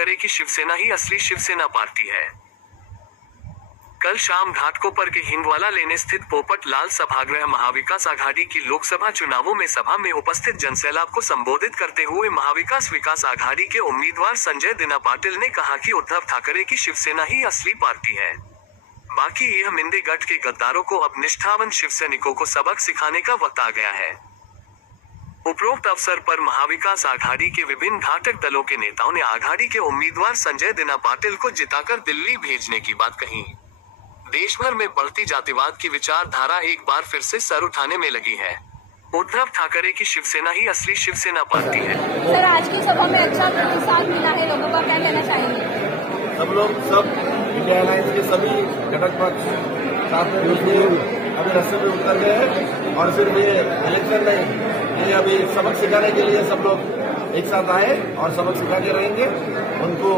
ठाकरे की शिवसेना ही असली शिवसेना पार्टी है। कल शाम घाटकोपर के हिंदवाला लेन स्थित पोपट लाल सभागृह महाविकास आघाड़ी की लोकसभा चुनावों में सभा में उपस्थित जनसैलाब को संबोधित करते हुए विकास आघाड़ी के उम्मीदवार संजय दिना पाटिल ने कहा कि उद्धव ठाकरे की शिवसेना ही असली पार्टी है। बाकी यह मिंदे गठ के गद्दारों को अब निष्ठावान शिवसैनिकों को सबक सिखाने का वक्त आ गया है। उपरोक्त अवसर पर महाविकास आघाड़ी के विभिन्न घटक दलों के नेताओं ने आघाड़ी के उम्मीदवार संजय दिना पाटिल को जिताकर दिल्ली भेजने की बात कही। देश भर में बढ़ती जातिवाद की विचारधारा एक बार फिर से सर उठाने में लगी है। उद्धव ठाकरे की शिवसेना ही असली शिवसेना पार्टी है। सर, आज की सभा में अच्छा प्रतिसाद मिला है, लोगों का क्या कहना चाहेंगे? सब इंडिया अलायंस के सभी घटक पक्ष साथ में अभी रस्ते में उतर गए हैं और सिर्फ ये इलेक्शन नहीं, ये अभी सबक सिखाने के लिए सब लोग एक साथ आए और सबक सिखाते रहेंगे, उनको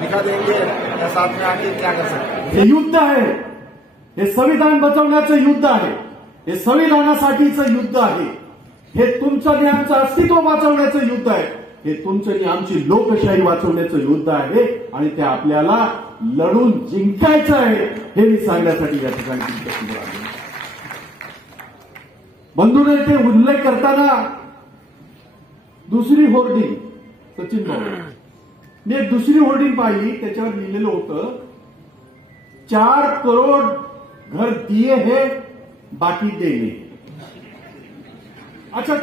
दिखा देंगे या साथ में आके क्या कर सकते हैं। हे युद्ध आहे, हे संविधान बचावण्याचं युद्ध आहे, हे संविधानासाठीचं युद्ध आहे, हे तुमचं आणि आमचं अस्तित्व वाचवण्याचं युद्ध आहे, हे तुमचं आणि आमची लोकशाही वाचवण्याचं युद्ध आहे आणि ते आपल्याला लढून जिंकायचं आहे, हे मी सांगण्यासाठी या ठिकाणी तुमच्यासमोर आलो। बंधूने ते उल्लेख करताना दुसरी होर्डिंग सचिन भाऊ मी एक दुसरी होर्डिंग पाहिली, त्याच्यावर लिहिलेलं होतं 4 करोड घर दिए है बाकी देणे। अच्छा,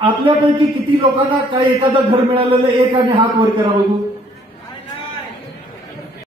आपल्यापैकी किती लोकांना काय एखादं घर मिळालेलं, एक आणि हात वर करा बघू।